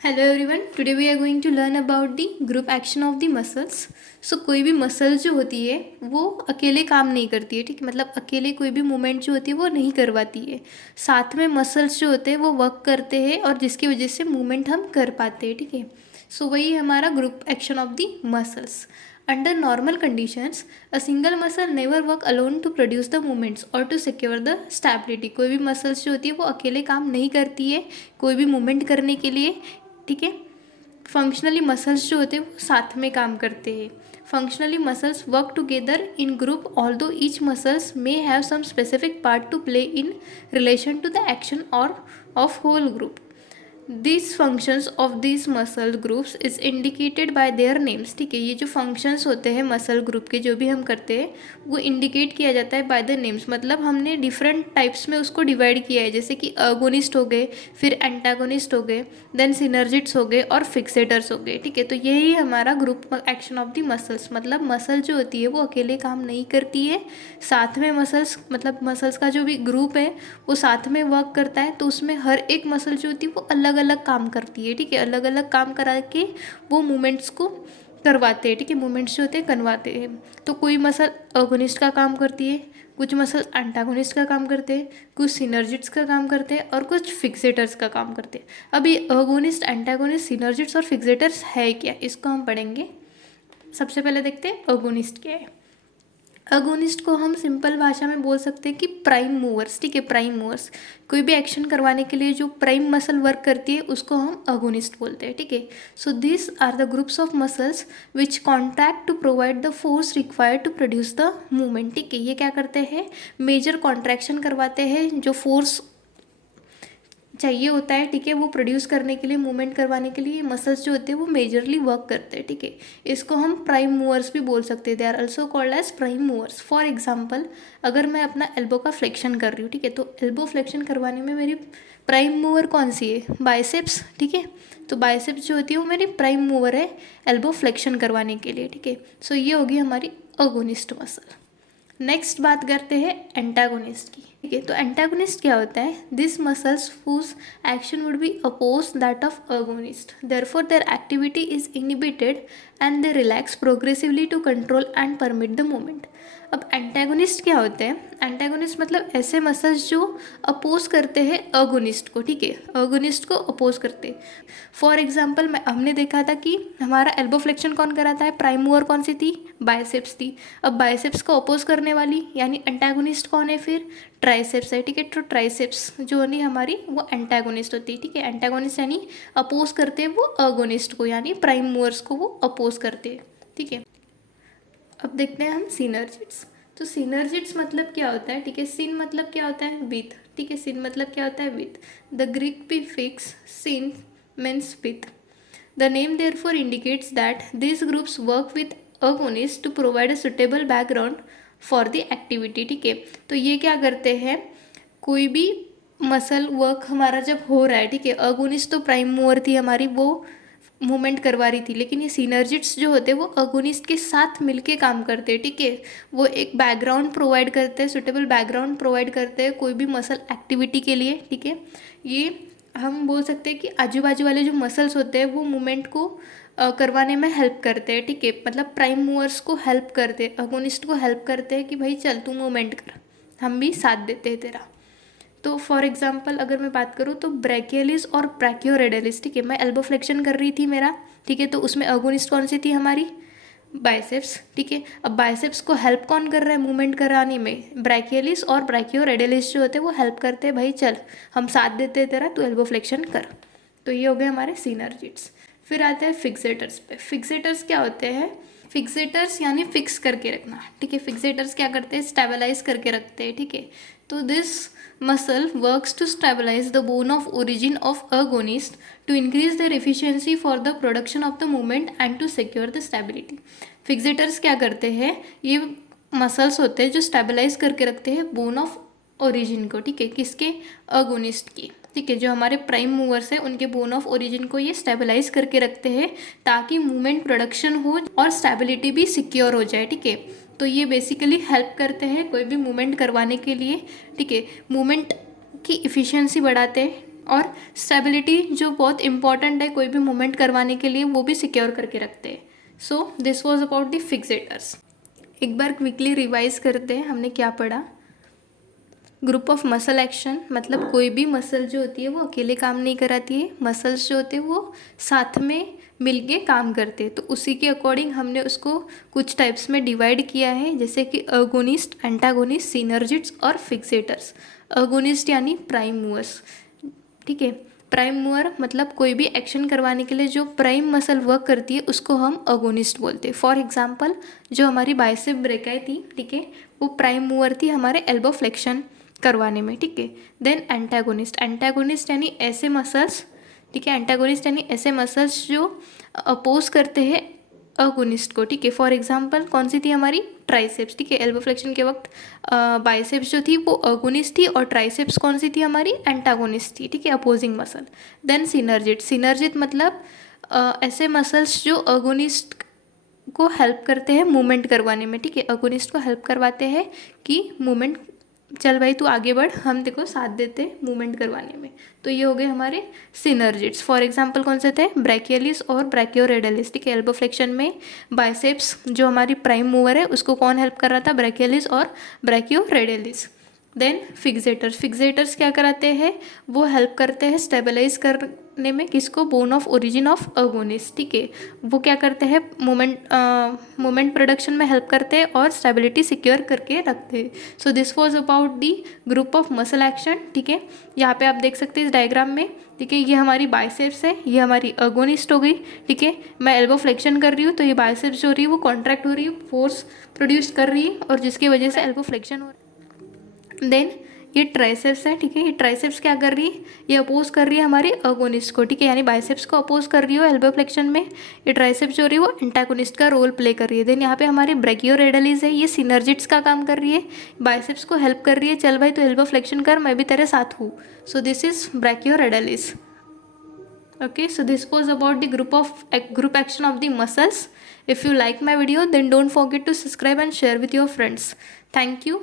Hello everyone, today we are going to learn about the group action of the muscles. So कोई भी muscle जो होती है वो अकेले काम नहीं करती है, ठीक है। मतलब अकेले कोई भी मूवमेंट जो होती है वो नहीं करवाती है। साथ में मसल्स जो होते हैं वो वर्क करते हैं और जिसकी वजह से मूवमेंट हम कर पाते हैं, ठीक है। सो वही हमारा group action of the muscles. Under normal conditions, a single muscle never work alone to produce the movements or to secure the stability। कोई भी मसल्स जो होती है वो अकेले काम नहीं करती है कोई भी मूवमेंट करने के लिए, ठीक है। फंक्शनली मसल्स जो होते हैं वो साथ में काम करते हैं। Functionally muscles work together in group although each muscles may have some specific part to play in relation to the action और of whole group. This functions of this muscle groups is indicated by their names, ठीक है। ये जो functions होते हैं muscle group के जो भी हम करते हैं वो इंडिकेट किया जाता है बाय द नेम्स। मतलब हमने डिफरेंट टाइप्स में उसको डिवाइड किया है, जैसे कि अगोनिस्ट हो गए, फिर एंटागोनिस्ट हो गए, देन सिनर्जिट्स हो गए और फिक्सेटर्स हो गए, ठीक है। तो यही हमारा group action of the muscles. मतलब मसल जो होती है वो अकेले काम नहीं करती है, साथ में मसल्स, मतलब मसल्स का जो भी ग्रुप है वो साथ में वर्क करता है। तो उसमें हर एक मसल जो होती है वो अलग अलग काम करती है, ठीक है। अलग अलग काम करा के वो मूवमेंट्स को करवाते हैं, ठीक है। मूवमेंट्स जो होते हैं करवाते हैं। तो कोई मसल अगोनिस्ट का काम करती है, कुछ मसल एंटागोनिस्ट का काम करते हैं, कुछ सिनर्जिट्स का काम करते हैं और कुछ फिक्सेटर्स का काम करते हैं। अब ये अगोनिस्ट, एंटागोनिस्ट, सिनर्जिट्स और फिक्सेटर्स है क्या, इसको हम पढ़ेंगे। सबसे पहले देखते हैं अगोनिस्ट क्या है। अगोनिस्ट को हम सिंपल भाषा में बोल सकते हैं कि प्राइम मूवर्स, ठीक है। प्राइम मूवर्स कोई भी एक्शन करवाने के लिए जो प्राइम मसल वर्क करती है उसको हम अगोनिस्ट बोलते हैं, ठीक है। So this are the groups of muscles which contract to provide the force required to produce the movement, ठीक है। ये क्या करते हैं, मेजर कॉन्ट्रैक्शन करवाते हैं, जो फोर्स चाहिए होता है, ठीक है, वो प्रोड्यूस करने के लिए, मूवमेंट करवाने के लिए मसल्स जो होते हैं वो मेजरली वर्क करते हैं, ठीक है। इसको हम प्राइम मूवर्स भी बोल सकते हैं। They are also called as prime movers. For example, अगर मैं अपना एल्बो का फ्लेक्शन कर रही हूँ, ठीक है, तो एल्बो फ्लेक्शन करवाने में मेरी प्राइम मूवर कौन सी है, बाइसेप्स, ठीक है। तो बाइसेप्स जो होती है वो मेरी प्राइम मूवर है एल्बो फ्लेक्शन करवाने के लिए, ठीक है। सो ये होगी हमारी अगोनिस्ट मसल। नेक्स्ट बात करते हैं एंटागोनिस्ट की, ठीक है। तो एंटागोनिस्ट क्या होता है, this muscles whose action would be oppose that of agonist, therefore their activity is inhibited and they relax progressively to control and permit the movement. अब एंटागोनिस्ट क्या होते हैं, एंटागोनिस्ट मतलब ऐसे मसल्स जो अपोज करते हैं अगोनिस्ट को, ठीक है, अगोनिस्ट को अपोज करते हैं। फॉर एग्जाम्पल, हमने देखा था कि हमारा एल्बो फ्लेक्शन कौन कराता है, प्राइम मूवर कौन सी थी, बाइसेप्स थी। अब बाइसेप्स को अपोज करने वाली यानी एंटागोनिस्ट कौन है, फिर ट्राइसेप्स है, ठीक है। तो ट्राइसेप्स जो नहीं हमारी वो एंटागोनिस्ट होती है, ठीक है। एंटागोनिस्ट यानी अपोज करते हैं वो अगोनिस्ट को, यानी प्राइम मूवर्स को वो अपोज करते हैं, ठीक है। अब देखते हैं हम सिनर्जिट्स। तो सिनर्जिट्स मतलब क्या होता है, ठीक है। सिन मतलब क्या होता है, विथ, ठीक है। सिन मतलब क्या होता है, with. The Greek prefix syn means with. The name therefore indicates that these groups work with agonists to provide a suitable background for the activity, ठीक है। तो ये क्या करते हैं, कोई भी मसल वर्क हमारा जब हो रहा है, ठीक है, अगोनिस्ट तो प्राइम मूवर थी हमारी, वो मूवमेंट करवा रही थी, लेकिन ये सिनर्जिट्स जो होते हैं वो अगोनिस्ट के साथ मिलके काम करते हैं, ठीक है। वो एक बैकग्राउंड प्रोवाइड करते हैं, सुटेबल बैकग्राउंड प्रोवाइड करते हैं कोई भी मसल एक्टिविटी के लिए, ठीक है। ये हम बोल सकते हैं कि आजू बाजू वाले जो मसल्स होते हैं वो मूवमेंट को करवाने में हेल्प करते हैं, ठीक है। मतलब प्राइम मूवर्स को हेल्प करते हैं, अगोनिस्ट को हेल्प करते हैं कि भाई चल तू मूवमेंट कर, हम भी साथ देते हैं तेरा। तो फॉर एग्जांपल अगर मैं बात करूँ तो ब्रैकियलिस और ब्रैकियोरेडियलिस, ठीक है। मैं एल्बो फ्लेक्शन कर रही थी मेरा, ठीक है, तो उसमें अगोनिस्ट कौन सी थी हमारी, बाइसेप्स, ठीक है। अब बाइसेप्स को हेल्प कौन कर रहा है मूवमेंट कराने में, ब्रैकियलिस और ब्रैकियोरेडियलिस जो होते हैं वो हेल्प करते हैं, भाई चल हम साथ देते हैं तेरा, तू एल्बो फ्लेक्शन कर। तो ये हो गए हमारे सिनर्जिट्स। फिर आते हैं फिक्सेटर्स पे। फिक्सेटर्स क्या होते हैं, फिक्सेटर्स यानी फिक्स करके रखना, ठीक है। फिक्सेटर्स क्या करते हैं, स्टेबलाइज करके रखते हैं, ठीक है। तो this muscle works to stabilise the bone of origin of agonist to increase their efficiency for the production of the movement and to secure the stability. Fixators क्या करते हैं, ये मसल्स होते हैं जो स्टेबलाइज करके रखते हैं बोन ऑफ ओरिजिन को, ठीक है, किसके, अगोनिस्ट की, ठीक है। जो हमारे प्राइम मूवर्स हैं उनके बोन ऑफ ओरिजिन को ये स्टेबलाइज करके रखते हैं ताकि मूवमेंट प्रोडक्शन हो और स्टेबिलिटी भी सिक्योर हो जाए, ठीक है। तो ये बेसिकली हेल्प करते हैं कोई भी मूवमेंट करवाने के लिए, ठीक है। मूवमेंट की इफ़िशियंसी बढ़ाते हैं और स्टेबिलिटी जो बहुत इंपॉर्टेंट है कोई भी मूवमेंट करवाने के लिए, वो भी सिक्योर करके रखते हैं. So this was about the fixators. एक बार क्विकली रिवाइज करते हैं हमने क्या पढ़ा. ग्रुप ऑफ मसल एक्शन मतलब कोई भी मसल जो होती है वो अकेले काम नहीं कराती है, मसल्स जो होते हैं वो साथ में मिलके काम करते हैं. तो उसी के अकॉर्डिंग हमने उसको कुछ टाइप्स में डिवाइड किया है, जैसे कि अगोनिस्ट, एंटागोनिस्ट, सिनर्जिट्स और फिक्सेटर्स. अगोनिस्ट यानी प्राइम मूवर्स. ठीक है, प्राइम मूवर मतलब कोई भी एक्शन करवाने के लिए जो प्राइम मसल वर्क करती है उसको हम अगोनिस्ट बोलते हैं. फॉर एग्जांपल जो हमारी बाइसेप ब्रेकाई थी, ठीक है, वो प्राइम मूवर थी हमारे एल्बो फ्लेक्शन करवाने में. ठीक है. देन एंटागोनिस्ट, एंटागोनिस्ट यानी ऐसे मसल्स, ठीक है, एंटागोनिस्ट यानी ऐसे मसल्स जो अपोज करते हैं अगोनिस्ट को. ठीक है. फॉर एग्जांपल कौन सी थी हमारी ट्राइसेप्स. ठीक है, एल्बो फ्लेक्शन के वक्त बाइसेप्स जो थी वो अगोनिस्ट थी और ट्राइसेप्स कौन सी थी हमारी एंटागोनिस्ट थी. ठीक है, opposing muscle. Then synergist, synergist मतलब ऐसे मसल्स जो अगोनिस्ट को हेल्प करते हैं मूवमेंट करवाने में. ठीक है, अगोनिस्ट को हेल्प करवाते हैं कि मूवमेंट, चल भाई तू आगे बढ़, हम देखो साथ देते मूवमेंट करवाने में. तो ये हो गए हमारे सिनर्जिट्स. फॉर एग्जांपल कौन से थे, ब्रैकियोलिस और ब्रैकियोरेडियलिस. ठीक है, एल्बो फ्लेक्शन में बाइसेप्स जो हमारी प्राइम मूवर है उसको कौन हेल्प कर रहा था, ब्रैकियोलिस और ब्रैकियोरेडियलिस. देन फिक्सेटर्स, फिक्सेटर्स क्या कराते हैं, वो हेल्प करते हैं स्टेबलाइज करने में किसको, bone of origin of agonist. ठीक है, वो क्या करते हैं, मोमेंट प्रोडक्शन में हेल्प करते हैं और स्टेबिलिटी सिक्योर करके रखते हैं. So this was about the group of muscle action. ठीक है, यहाँ पे आप देख सकते हैं इस डायग्राम में. ठीक है, ये हमारी बाइसेप्स है, ये हमारी अगोनिस्ट हो गई. ठीक है, मैं एल्बो फ्लेक्शन कर रही हूँ तो ये बाइसेप्स जो हो रही है वो कॉन्ट्रैक्ट हो रही है, फोर्स प्रोड्यूस कर रही है और जिसकी वजह से एल्बो फ्लेक्शन हो रहा है. देन ये ट्राइसेप्स है. ठीक है, ये ट्राइसेप्स क्या कर रही है, ये अपोज कर रही है हमारे अगोनिस्ट को. ठीक है, यानी बाइसेप्स को अपोज कर रही हो एल्बो फ्लेक्शन में. ये ट्राइसेप्स जो रही है वो एंटागोनिस्ट का रोल प्ले कर रही है. देन यहाँ पे हमारी ब्रैकियोरेडियलिस है, ये सिनर्जिट्स का काम कर रही है, बाइसेप्स को हेल्प कर रही है, चल भाई तो एल्बो फ्लेक्शन कर, मैं भी तेरे साथ हूँ. So this is brachioradialis. Okay, so this was about the group action of the muscles. If you like my video, then don't forget to subscribe and share with your friends. Thank you.